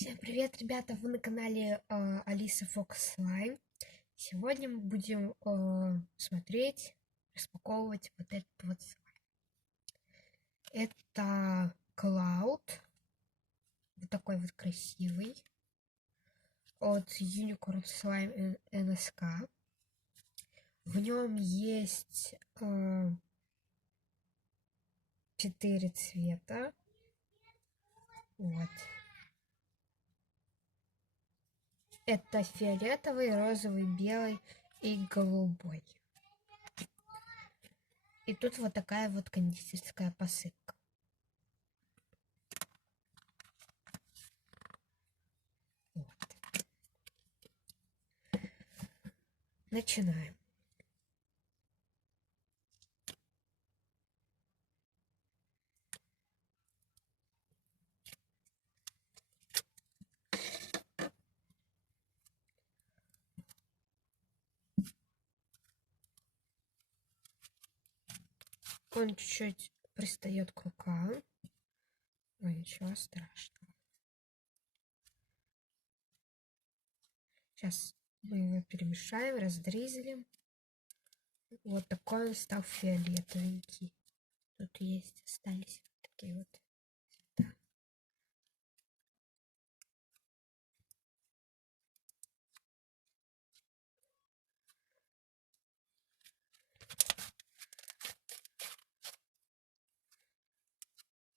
Всем привет, ребята! Вы на канале Алиса Фокс Слайм. Сегодня мы будем смотреть, распаковывать вот этот вот слайм. Это Cloud, вот такой вот красивый, от Unicorn Slime NSK. В нем есть 4 цвета. Вот. Это фиолетовый, розовый, белый и голубой. И тут вот такая вот кондитерская посыпка. Вот. Начинаем. Он чуть-чуть пристает к рукам, но ничего страшного. Сейчас мы его перемешаем, раздризлим. Вот такой он стал фиолетовенький. Тут есть, остались вот такие вот цвета.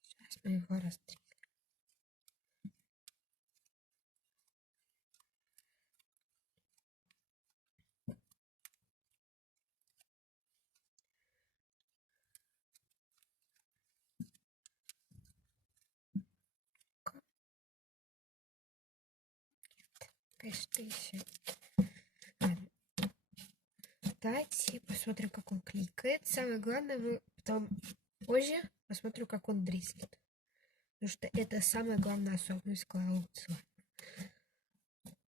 Сейчас мы его раздризлим. Конечно, еще. Ладно. Давайте посмотрим, как он кликает. Самое главное, мы потом позже посмотрим, как он дризлит. Потому что это самая главная особенность Cloud Slime.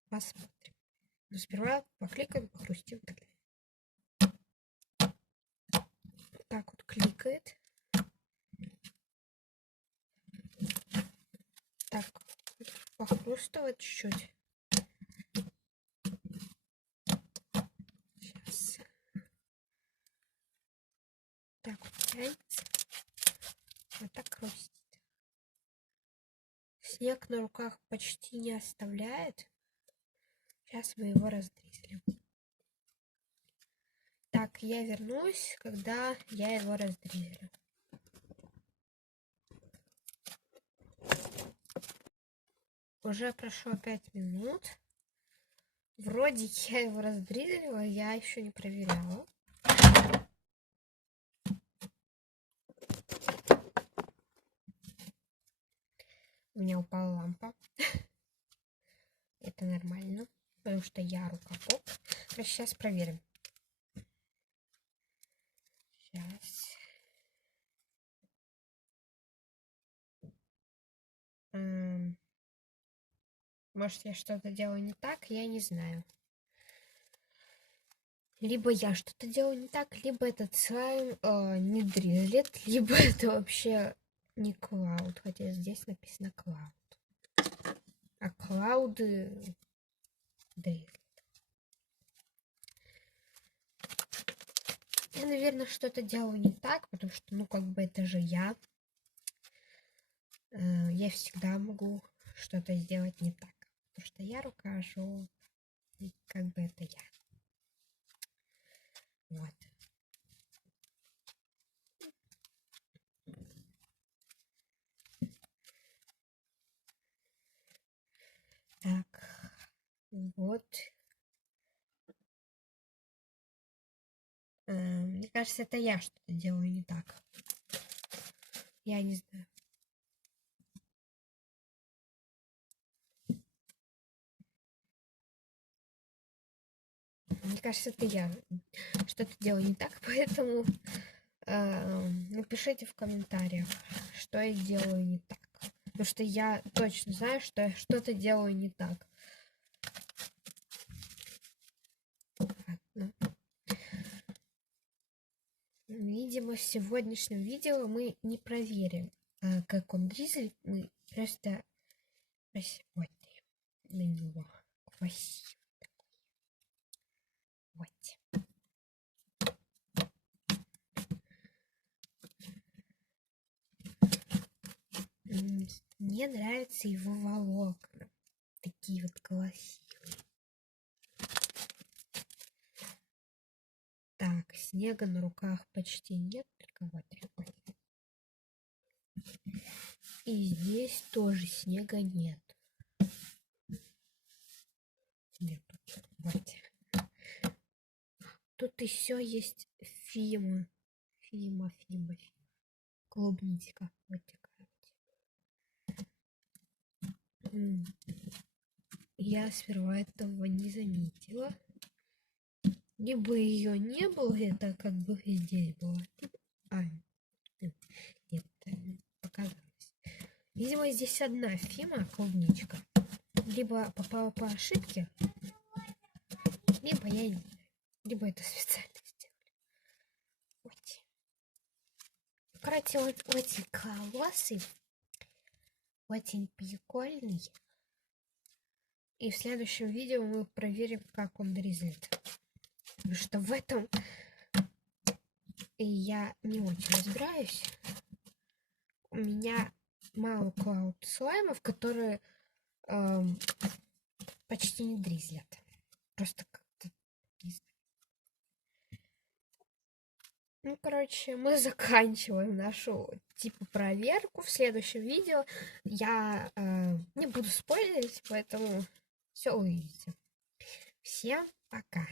Посмотрим. Но сперва покликаем, похрустим тогда. Так вот кликает. Так, похрустывает чуть-чуть. Сейчас. Так вот тянется. Вот так хрустит. Снег на руках почти не оставляет. Сейчас мы его раздризлим. Так, я вернусь, когда я его раздризлю. Уже прошло 5 минут. Вроде я его раздризлила, я еще не проверяла. У меня упала лампа. Это нормально, потому что я рукопоп. Сейчас проверим. Сейчас. Может, я что-то делаю не так, я не знаю. Либо я что-то делаю не так, либо этот слайм не дризлит, либо это вообще не Cloud. Хотя здесь написано Cloud. А Cloud дризлит. Я, наверное, что-то делаю не так, потому что, ну, как бы это же я. Я всегда могу что-то сделать не так. Потому что я рукожоп. И как бы это я. Вот. Так. Вот. Мне кажется, это я что-то делаю не так. Я не знаю. Мне кажется, это я что-то делаю не так, поэтому напишите в комментариях, что я делаю не так. Потому что я точно знаю, что я что-то делаю не так. Ладно. Видимо, в сегодняшнем видео мы не проверим, как он дризлит. Мы просто... Ой, на него. Красиво. Вот. Мне нравятся его волокна. Такие вот красивые. Так, снега на руках почти нет, только вот такой. И здесь тоже снега нет. Нет, вот. Тут еще есть Фима. Фима. Клубничка. Вот такая вот. Я сперва этого не заметила. Либо ее не было, это как бы здесь было. Нет, показалось. Видимо, здесь одна Фима, клубничка. Либо попала по ошибке, либо это специально сделали. Вот. Короче, вот очень классный, очень прикольный. И в следующем видео мы проверим, как он дрезает. Потому что в этом я не очень разбираюсь. У меня мало клауд слаймов, которые почти не дризлят. Просто как-то не знаю. Ну, короче, мы заканчиваем нашу типа проверку. В следующем видео я не буду спойлерить, поэтому все увидите. Всем пока.